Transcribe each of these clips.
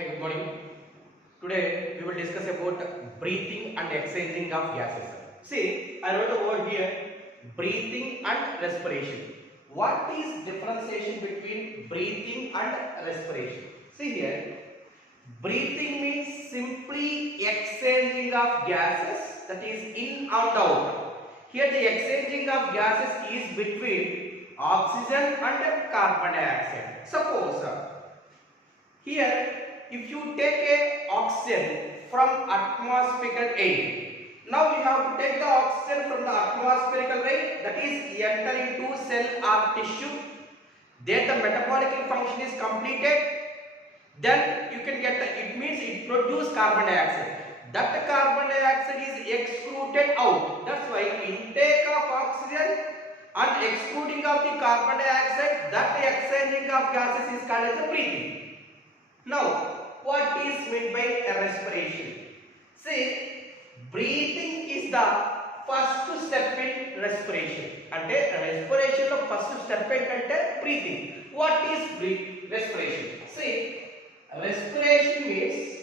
Hi, good morning. Today we will discuss about breathing and exchanging of gases. See, I wrote a word here, breathing and respiration. What is differentiation between breathing and respiration? See here, breathing means simply exchanging of gases, that is in and out. Here the exchanging of gases is between oxygen and carbon dioxide. Suppose here, if you take a oxygen from atmospheric air, now we have to take the oxygen from the atmospheric air, that is enter into cell or tissue. Then the metabolic function is completed. Then you can get it means it produces carbon dioxide. That carbon dioxide is excreted out. That's why intake of oxygen and excluding of the carbon dioxide, that exchanging of gases is called as a breathing. Now, what is meant by respiration? See, breathing is the first step in respiration. And respiration of first step in breathing. What is respiration? See, respiration means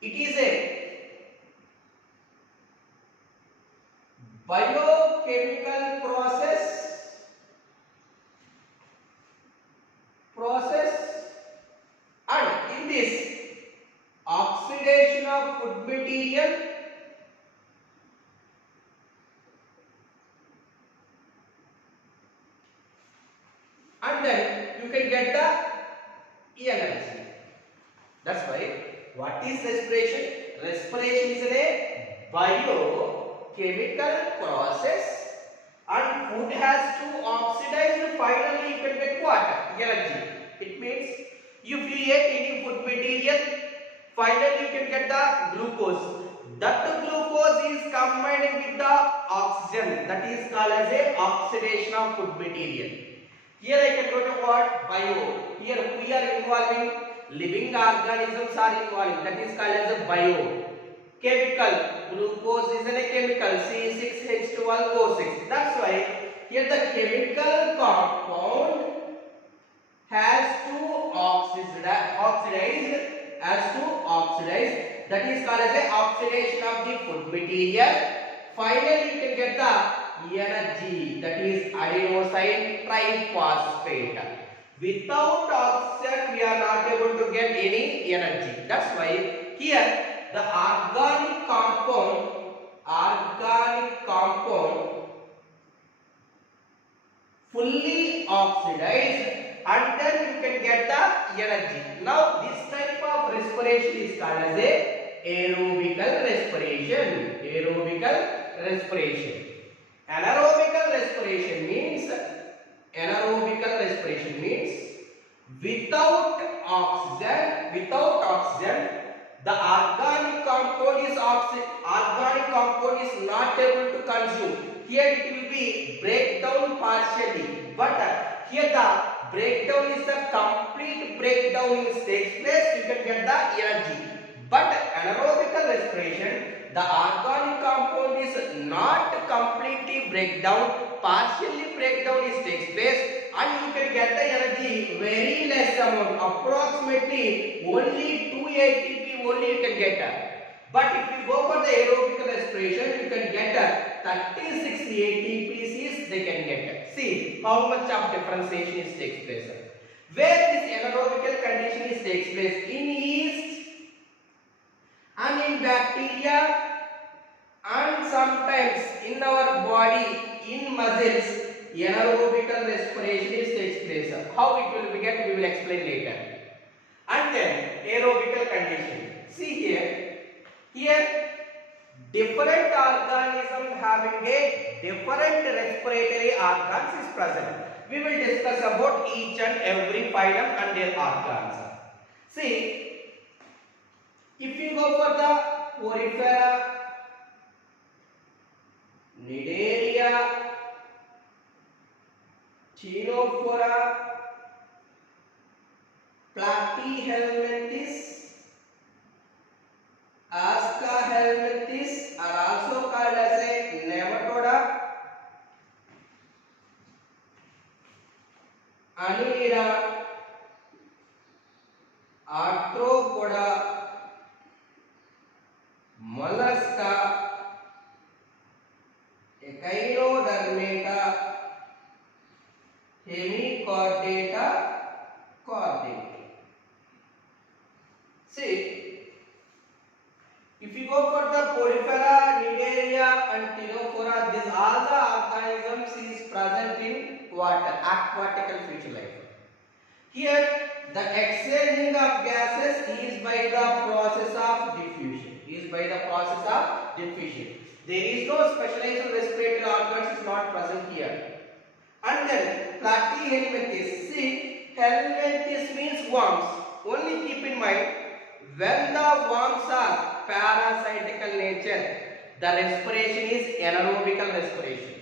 it is a biochemical process, and in this oxidation of food material and then you can get the energy. That's why what is respiration? Respiration is a biochemical process and food has to oxidize, finally you can get what? Energy. It means if you eat any food material, finally you can get the glucose. That glucose is combined with the oxygen, that is called as a oxidation of food material. Here I can go to what? Bio. Here we are involving living organisms are involved, that is called as a bio. Chemical, glucose is a chemical, C6H12O6. That's why here the chemical compound has to oxidize, that is called as a oxidation of the food material. Finally you can get the energy, that is adenosine triphosphate. Without oxygen we are not able to get any energy. That's why here the organic compound fully oxidized and then you can get the energy. Now this type of respiration is called as a aerobical respiration. Anaerobical respiration means without oxygen the organic compound is not able to consume. Here it will be breakdown partially, but here the breakdown is a complete breakdown takes place, you can get the energy. But anaerobical respiration, the organic compound is not completely breakdown, partially breakdown takes place, and you can get the energy very less amount, approximately only 2 ATP only you can get. But if you go for the aerobic respiration, you can get 36 ATPs they can get. See how much of differentiation takes place. Where this anaerobic condition takes place? In yeast and in bacteria and sometimes in our body, in muscles, anaerobic respiration takes place. How it will be get, we will explain later. And then aerobic condition. See here different organisms having a different respiratory organs is present. We will discuss about each and every phylum and their organs. See, if you go for the Porifera, Cnidaria, Ctenophora, Platyhelminthes, Ascahelminthes are also called as a nematoda. Annelida, Hemichordata chordate. See, if you go for the Porifera, Nidaria and Ctenophora, these all the organisms is present in water, aquatical feature life. Here, the exchanging of gases is by the process of diffusion. There is no specialized respiratory organs is not present here. And then Platyhelminthes. See, helminthes means worms. Only keep in mind, when the worms are parasitical nature, the respiration is anaerobical respiration.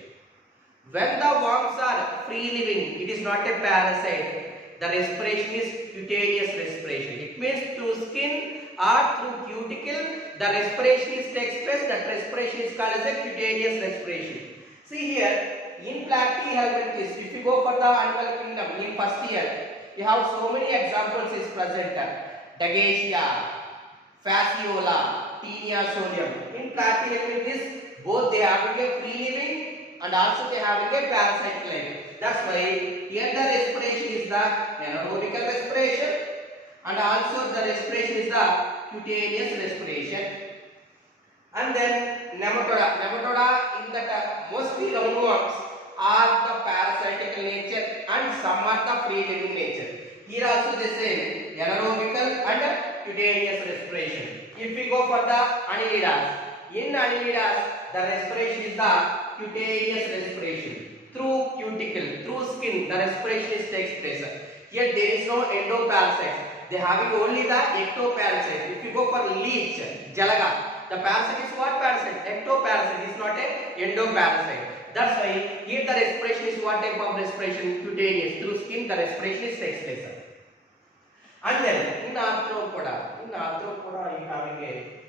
When the worms are free living, it is not a parasite. The respiration is cutaneous respiration. It means through skin or through cuticle, the respiration takes place. That respiration is called as a cutaneous respiration. See here, in Platyhelminthes, if you go for the animal kingdom in first year, you have so many examples is present. Dagesia, Fasciola, Taeniasolium. In Platyhelminthes, both they have a free living and also they have a parasite life. That's why here the respiration is the anaerobical respiration and also the respiration is the cutaneous respiration. And then nematoda in that mostly roundworms are the parasitical nature and some are the free living nature. Here also the same anaerobical and cutaneous respiration. If we go for the annelidas, in annelidas the respiration is the cutaneous respiration. Through cuticle, through skin, the respiration takes place. Here there is no endoparasites. They having only the ectoparasite. If you go for leech, jalaga, the parasite is what parasite? Ectoparasite is not a endoparasite. That's why here the respiration is what type of respiration? Cutaneous. Through skin, the respiration takes place. And then in arthropoda, you having a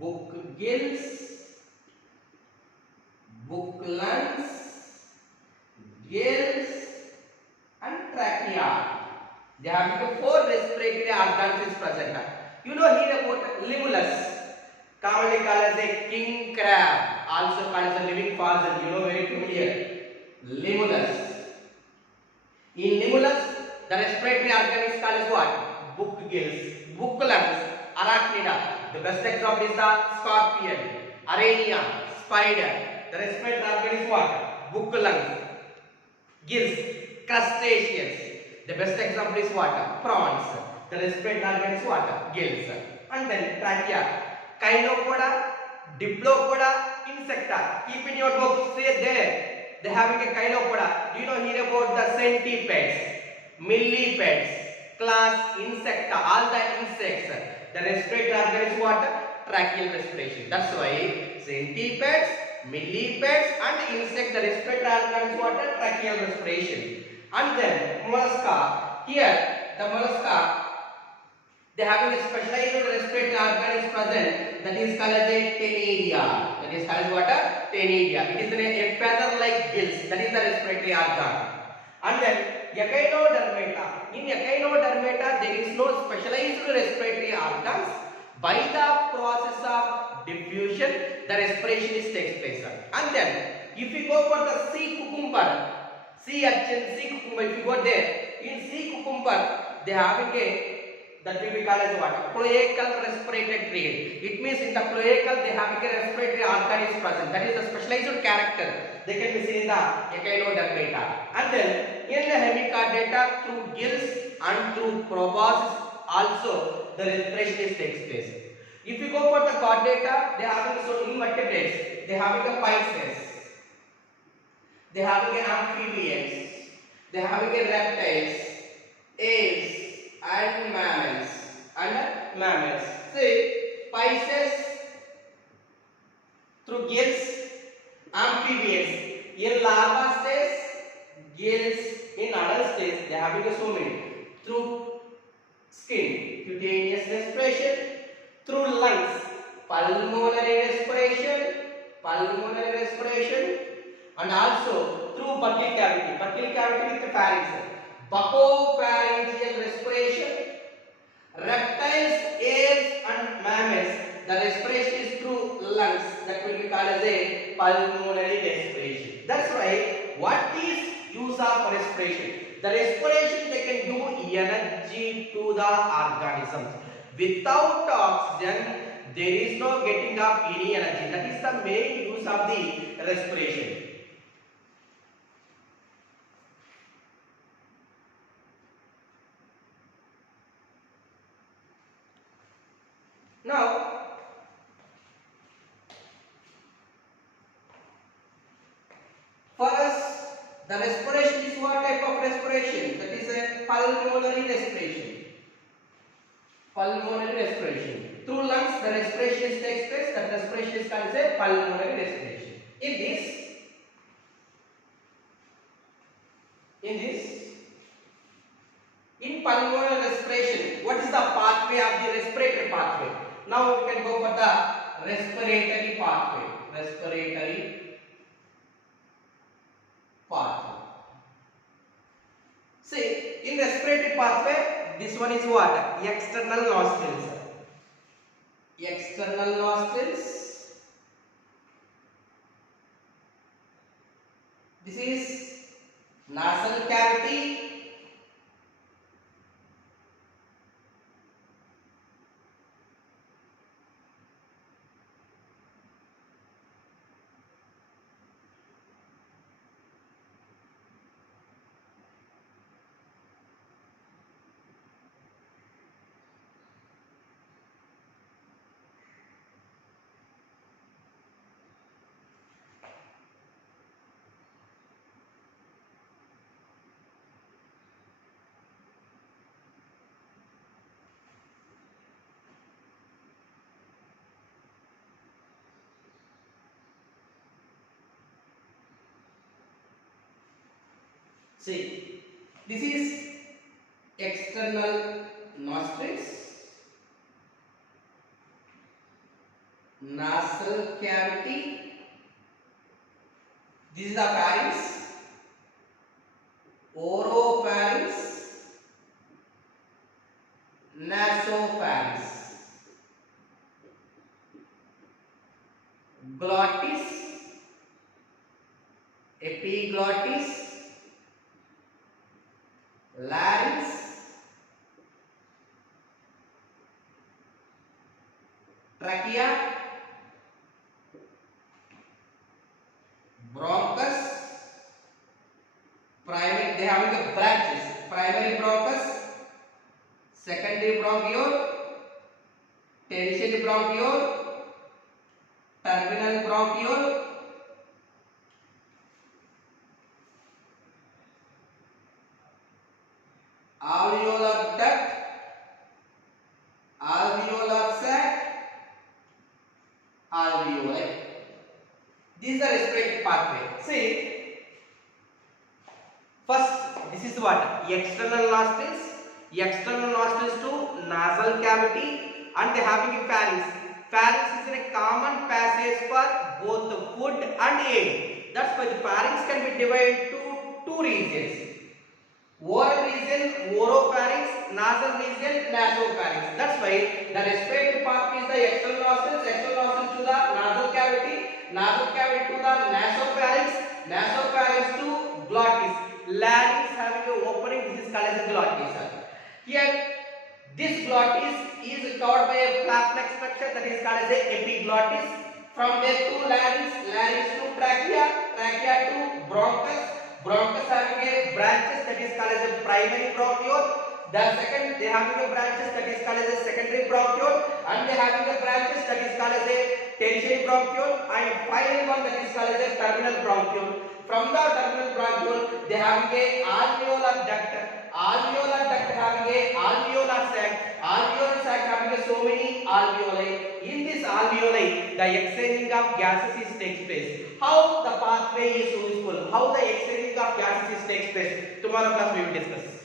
book gills, book lungs, gills and trachea. They have four respiratory organs is present. You know here about limulus, commonly called as a king crab, also called as a living fossil. You know, very familiar. Limulus. In limulus, the respiratory organ is called as what? Book gills, book lungs, arachnida. The best example is the scorpion, araneia, spider. The respiratory organ is what? Book lungs, gills, crustaceans. The best example is what? Prawns. The respiratory organ is what? Gills. And then trachea, Chilopoda, Diplopoda, insecta. Keep in your book. Say there. They having a Chilopoda. Do you know here about the centipedes, millipedes, class insecta, all the insects. The respiratory organ is what? Tracheal respiration. That's why centipedes, millipedes and insect, the respiratory organ is what? Tracheal respiration. And then mollusca. Here the mollusca, they having a specialized respiratory organ is present. That is called as a Taenidia. That is called as what? Taenidia. It is a feather-like gills. That is the respiratory organ. And then Echinodermata. In Echinodermata, there is no specialized respiratory organs. By the process of diffusion, the respiration takes place. And then, if you go for the sea cucumber, sea urchin, sea cucumber, if you go there, in sea cucumber, they having a, that will be called as what? Cloacal respiratory tract. It means in the cloacal, they having a respiratory organ is present. That is a specialized character. They can be seen in the Echinodermata. And then, in the Hemichordata, through gills and through proboscis, also the respiration takes place. If you go for the chordata, they having so invertebrates. They having a pisces. They having a amphibians. They having a reptiles, apes and mammals. See, pisces through gills, amphibians. In larva stage, gills. In adult stage, they having a so many. Through skin, cutaneous respiration. Through lungs, pulmonary respiration, and also through buccal cavity with the pharynx, buccopharyngeal respiration. Reptiles, apes and mammals, the respiration is through lungs. That will be called as a pulmonary respiration. That's why what is use of respiration. The respiration they can do energy to the organisms. Without oxygen, there is no getting of any energy. That is the main use of the respiration. Now, for us, the respiration is what type of respiration? That is a pulmonary respiration. Pulmonary respiration. Through lungs, the respiration takes place. That respiration is called as a pulmonary respiration. In pulmonary respiration, what is the pathway of the respiratory pathway? Now we can go for the respiratory pathway. Respiratory pathway. See, in respiratory pathway, this one is what? External nostrils. External nostrils. This is nasal cavity. See, this is external nostrils, nasal cavity. This is the pharynx, oropharynx, nasopharynx, glottis, epiglottis, larynx, trachea, bronchus, primary, they have the branches, primary bronchus, secondary bronchiole, tertiary bronchiole, terminal bronchiole, alveolar duct, alveolar sac, alveoli. This is the respiratory pathway. See, first this is what? External nostrils. External nostrils to nasal cavity, and they having a pharynx. Pharynx is a common passage for both the food and air. That's why the pharynx can be divided to two regions. Oral region, oropharynx, nasal region, nasopharynx. That's why the respiratory pathway is the external nostrils to the nasal cavity to the nasopharynx to glottis. Larynx having an opening, this is called as a glottis. Here, this glottis is covered by a flap-like structure that is called as a epiglottis. From there to larynx to trachea to bronchus. Bronchus having a branches that is called as a primary bronchiole. They having a branches that is called as a secondary bronchiole, and they having a branches that is called as a tertiary bronchiole, and final one that is called as a terminal bronchiole. From the terminal bronchiole, they having a alveolar duct. Alveolar duct having a alveolar sac. Alveolar sac having a so many alveoli. In this alveoli, the exchanging of gases takes place. How the pathway is useful? How the exchanging of gases takes place? Tomorrow class we will discuss.